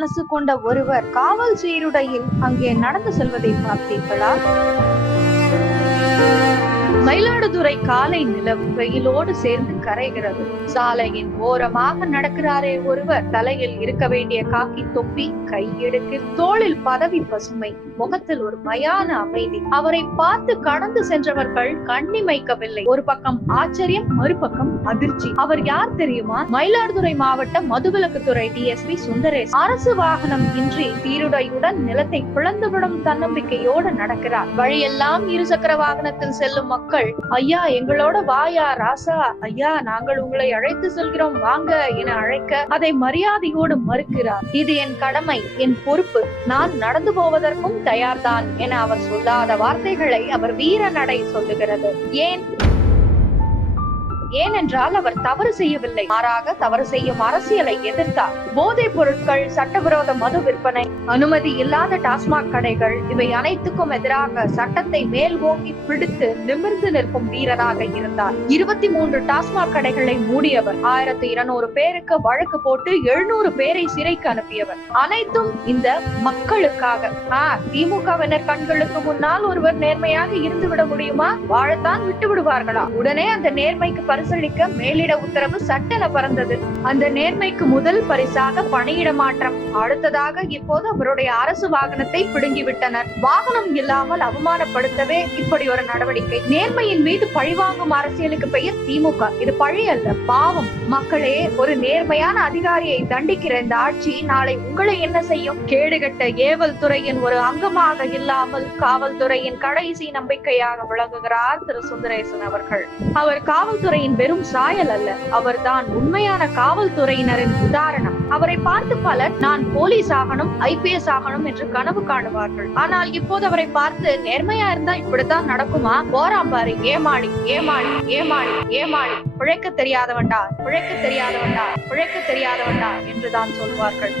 மனசு கொண்ட ஒருவர் காவல் சீருடையில் அங்கே நடந்து செல்வதை பார்த்தீர்களா? மயிலாடுதுறை காலை நிலவு வெயிலோடு சேர்ந்து கரைகிறது. சாலையின் ஓரமாக நடக்கிறாரே ஒருவர். தலையில் இருக்க வேண்டிய காக்கி தொப்பி கையெடுக்கு, தோளில் பதவி பசுமை, முகத்தில் ஒரு மயான அமைதி. அவரை பார்த்து கடந்து சென்றவர்கள் கண்ணிமைக்கவில்லை. ஒரு பக்கம் ஆச்சரியம், மறுபக்கம் அதிர்ச்சி. அவர் யார் தெரியுமா? மயிலாடுதுறை மாவட்ட மதுவிலக்குத்துறை டிஎஸ்பி சுந்தரேசன். அரசு வாகனம் இன்றி சீருடையுடன் நிலத்தை பிளந்துவிடும் தன்னம்பிக்கையோடு நடக்கிறார். வழியெல்லாம் இருசக்கர வாகனத்தில் செல்லும் மக்கள், ஐயா எங்களோட வாயா ராசா, ஐயா நாங்கள் உங்களை அழைத்து செல்கிறோம் வாங்க என அழைக்க அதை மரியாதையோடு மறுக்கிறார். இது என் கடமை, என் பொறுப்பு, நான் நடந்து போவதற்கும் தயார்தான் என அவர் சொல்லாத வார்த்தைகளை அவர் வீர நடை சொல்லுகிறது. ஏனென்றால் அவர் தவறு செய்யவில்லை, மாறாக தவறு செய்யும் அரசியலை எதிர்த்தார். போதைப் பொருட்கள், சட்டவிரோத மது விற்பனை, அனுமதி இல்லாத டாஸ்மாக் கடைகள், இவை அனைத்துக்கும் எதிராக சட்டத்தை மேல் ஓங்கி பிடித்து நிமிர்ந்து நிற்கும் வீரராக இருந்தார். 23 டாஸ்மாக் கடைகளை மூடியவர். 1200 பேருக்கு வழக்கு போட்டு 700 பேரை சிறைக்கு அனுப்பியவர். அனைத்தும் இந்த மக்களுக்காக. திமுகவினர் கண்களுக்கு முன்னால் ஒருவர் நேர்மையாக இருந்துவிட முடியுமா? வாழத்தான் விட்டு விடுவார்களா? உடனே அந்த நேர்மைக்கு பரிசளிக்க மேலிட உத்தரவு சட்டென பறந்தது. அந்த நேர்மைக்கு முதல் பரிசாக பணியிட மாற்றம். அடுத்ததாக இப்போது அவருடைய அரசு வாகனத்தை பிடுங்கிவிட்டனர். வாகனம் இல்லாமல் அவமானப்படுத்தவே இப்படி ஒரு நடவடிக்கை. நேர்மையின் மீது பழிவாங்கும் அரசியலுக்கு பெயர் திமுக. இது பழி அல்ல, பாவம். மக்களே, ஒரு நேர்மையான அதிகாரியை தண்டிக்கிற இந்த ஆட்சி நாளை உங்களை என்ன செய்யும்? கேடுகட்ட ஏவல் துறையின் ஒரு அங்கமாக இல்லாமல் காவல்துறையின் கடைசி நம்பிக்கையாக விளங்குகிறார் திரு சுந்தரேசன் அவர்கள். அவர் காவல்துறையின் வெறும் சாயல் அல்ல, அவர்தான் உண்மையான காவல்துறையினரின் உதாரணம். அவரை பார்த்து பலர் நான் போலீஸ் ஆகணும், IPS ஆகணும் என்று கனவு காணுவார்கள். ஆனால் இப்போது அவரை பார்த்து நேர்மையா இருந்தா இப்படித்தான் நடக்குமா? போராம் பாரு, ஏமாளி ஏமாளி ஏமாளி ஏமாளி, பிழைக்க தெரியாதவன்டா பிழைக்க தெரியாதவன்டா பிழைக்க தெரியாதவன்டா என்றுதான் சொல்வார்கள்.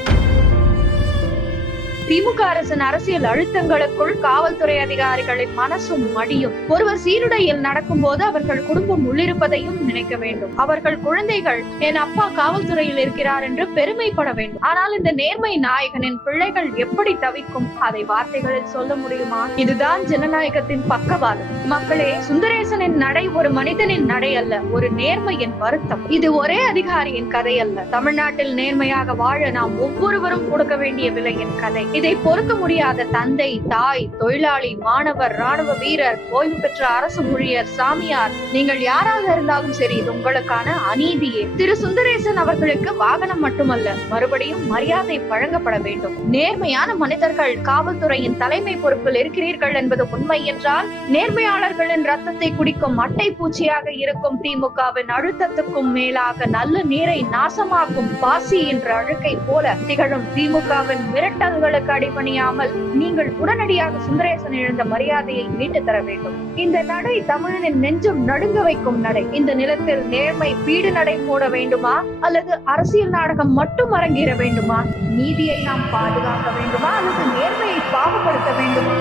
திமுக அரசின் அரசியல் அழுத்தங்களுக்குள் காவல்துறை அதிகாரிகளின் மனசும் மடியும். ஒருவர் சீருடையில் நடக்கும் போது அவர்கள் குடும்பம் உள்ளிருப்பதையும் நினைக்க வேண்டும். அவர்கள் குழந்தைகள் என் அப்பா காவல்துறையில் இருக்கிறார் என்று பெருமைப்பட வேண்டும். ஆனால் இந்த நேர்மை நாயகனின் பிள்ளைகள் எப்படி தவிக்கும்? அதை வார்த்தைகளில் சொல்ல முடியுமா? இதுதான் ஜனநாயகத்தின் பக்கவாதம். மக்களே, சுந்தரேசனின் நடை ஒரு மனிதனின் நடை அல்ல, ஒரு நேர்மையின் வருத்தம். இது ஒரே அதிகாரியின் கதை அல்ல, தமிழ்நாட்டில் நேர்மையாக வாழ நாம் ஒவ்வொருவரும் கொடுக்க வேண்டிய விலையின் கதை. இதை பொறுக்க முடியாத தந்தை, தாய், தொழிலாளி, மாணவர், ராணுவ வீரர், ஓய்வு பெற்ற அரசு ஊழியர், சாமியார், நீங்கள் யாராக இருந்தாலும் சரி, இது உங்களுக்கான அநீதியே. திரு சுந்தரேசன் அவர்களுக்கு வாகனம் மட்டுமல்ல, மறுபடியும் மரியாதை வழங்கப்பட வேண்டும். நேர்மையான மனிதர்கள் காவல்துறையின் தலைமை பொறுப்பில் இருக்கிறீர்கள் என்பது உண்மை என்றால், நேர்மையாளர்களின் ரத்தத்தை குடிக்கும் அட்டை பூச்சியாக இருக்கும் திமுகவின் அழுத்தத்துக்கும் மேலாக நல்ல நீரை நாசமாக்கும் பாசி என்ற அழுக்கை போல திகழும் திமுகவின் மிரட்டல்களுக்கு அடிபணியாமல் நீங்கள் உடனடியாக சுந்தரேசன் இழந்த மரியாதையை மீட்டு தர வேண்டும். இந்த நடை தமிழனின் நெஞ்சம் நடுங்க வைக்கும் நடை. இந்த நிலத்தில் நேர்மை பீடு நடை போட வேண்டுமா, அல்லது அரசியல் நாடகம் மட்டும் அரங்கேற வேண்டுமா? நீதியை நாம் பாதுகாக்க வேண்டுமா, அல்லது நேர்மையை பாவப்படுத்த வேண்டுமா?